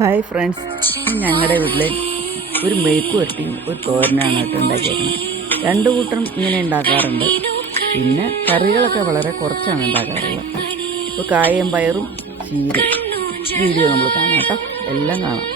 Hi friends, ഞങ്ങളുടെ വീട്ടിൽ ഒരു മെഴുക്ക് പുരട്ടിയും ഒരു തോരനാണ് കേട്ടോ ഉണ്ടാക്കിയേക്കുന്നത്. രണ്ട് കൂട്ടം ഇങ്ങനെ ഉണ്ടാക്കാറുണ്ട്. പിന്നെ കറികളൊക്കെ വളരെ കുറച്ചാണ് ഉണ്ടാക്കാറുള്ളത്. ഇപ്പോൾ കായയും പയറും ചീരയും വീഡിയോ നമ്മൾ കാണാം കേട്ടോ, എല്ലാം കാണാം.